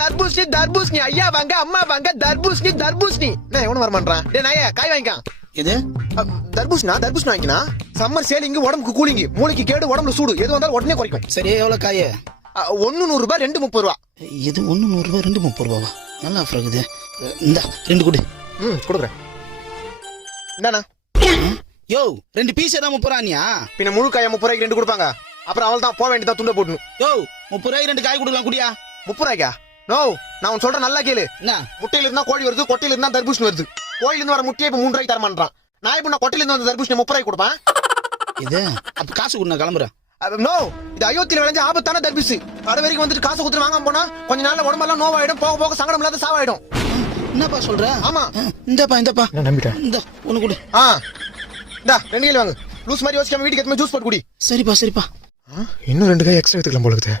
தர்பூசணி தர்பூசணி ஐயா வாங்க அம்மா வாங்க தர்பூசணி தர்பூசணி நான் எவனும் வர மாட்டான் டேய் நாயே காய் வாங்கிக்கான் இது தர்பூசணி வாங்கிக்கனா சம்மர் சேலிங் உடம்புக்கு கூலிங் மூளைக்கு கேடு உடம்புல சூடு எது வந்தாலும் உடனே குறைக்கும் சரி எவ்வளவு காய் 1 100 ரூபாய் 2 30 ரூபா இது 1 100 ரூபாய் 2 30 ரூபாவா நல்லா ஆஃபர் இருக்குது இந்த 2 கொடு கொடுக்குறேன் என்னண்ணா யோ 2 பீஸ் தான் 30 ரூபாயா பின்ன முழு காய 30 ரூபாய்க்கு 2 கொடுப்பாங்க அப்புறம் அவள் தான் போக வேண்டியதா துண்ட போடணும் யோ 30 ரூபாய்க்கு 2 காய் கொடுக்கலாம் குடியா 30 ரூபாய்க்கா நோ நான் உன் சொல்றேன் நல்லா கேளு என்ன முட்டையில இருந்தா கோழி வருது கொட்டையில இருந்தா தர்பூசணி வருது கோயில இருந்து வர முட்டையை இப்ப 3 ரூபாய்க்கு தரமான்றான் நான் இப்ப நான் கொட்டையில இருந்து வந்த தர்பூசணி 30 ரூபாய்க்கு கொடுப்பேன் இது அப்ப காசு கொடு நான் கிளம்புறேன் நோ இது அயோத்தியில விளைஞ்ச ஆபத்தான தர்பூசணி வர வரைக்கும் வந்துட்டு காசு கொடுத்து வாங்காம போனா கொஞ்ச நாள்ல உடம்பெல்லாம் நோவாயிடும் போக போக சங்கடம் இல்லாத சாவாயிடும் என்னப்பா சொல்ற ஆமா இந்தப்பா நான் நம்பிட்டேன் இந்த ஒண்ணு கொடு இந்தா 2 கிலோ வாங்கு லூஸ் மாதிரி யோசிக்காம வீட்டுக்கு எடுத்து ஜூஸ் போட்டு குடி சரிப்பா இன்னும் 2 காய் எக்ஸ்ட்ரா எடுத்துக்கலாம் போல இருக்குது